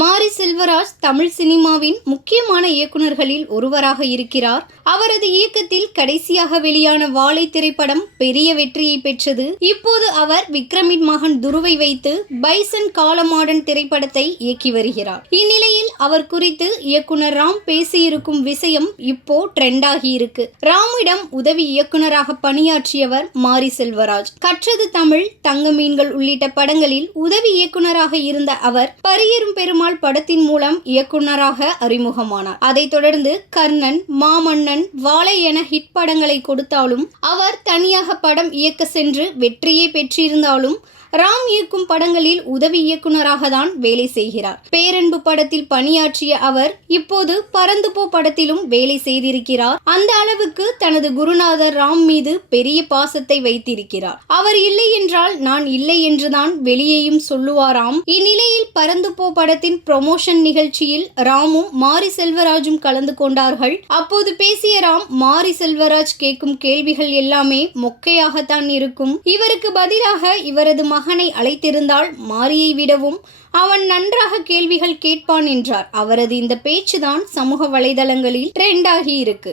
மாரி செல்வராஜ் தமிழ் சினிமாவின் முக்கியமான இயக்குநர்களில் ஒருவராக இருக்கிறார். அவரது இயக்கத்தில் கடைசியாக வெளியான வாழை திரைப்படம் பெரிய வெற்றியை பெற்றது. இப்போது அவர் விக்ரமின் மகன் துருவை வைத்து பைசன் காலமாடன் திரைப்படத்தை இயக்கி வருகிறார். இந்நிலையில் அவர் குறித்து இயக்குனர் ராம் பேசியிருக்கும் விஷயம் இப்போ ட்ரெண்ட் ஆகி இருக்கு. ராமிடம் உதவி இயக்குனராக பணியாற்றியவர் மாரி செல்வராஜ். கற்றது தமிழ், தங்க மீன்கள் உள்ளிட்ட படங்களில் உதவி இயக்குனராக இருந்த அவர் பரியரும் பெருமாள் படத்தின் மூலம் இயக்குனராக அறிமுகமானார். அதைத் தொடர்ந்து கர்ணன், மாமன்னன், வாழை என ஹிட் படங்களை கொடுத்தாலும் அவர் தனியாக படம் இயக்க சென்று வெற்றியை பெற்றிருந்தாலும் ராம் இயக்கும் படங்களில் உதவி இயக்குனராக தான் வேலை செய்கிறார். பேரன்பு படத்தில் பணியாற்றிய அவர் இப்போது பறந்து போ படத்திலும் வேலை செய்திருக்கிறார். அந்த அளவுக்கு தனது குருநாதர் ராம் மீது பெரிய பாசத்தை வைத்திருக்கிறார். அவர் இல்லை என்றால் நான் இல்லை என்றுதான் வெளியேயும் சொல்லுவாராம். இந்நிலையில் பறந்து போ படத்தின் ப்ரொமோஷன் நிகழ்ச்சியில் ராமும் மாரி செல்வராஜும் கலந்து கொண்டார்கள். அப்போது பேசிய ராம், மாரி செல்வராஜ் கேட்கும் கேள்விகள் எல்லாமே மொக்கையாகத்தான் இருக்கும். இவருக்கு பதிலாக இவரது மகனை அழைத்திருந்தால் மாரியை விடவும் அவன் நன்றாக கேள்விகள் கேட்பான் என்றார். அவரது இந்த பேச்சுதான் சமூக வலைதளங்களில் ட்ரெண்ட் ஆகி இருக்கு.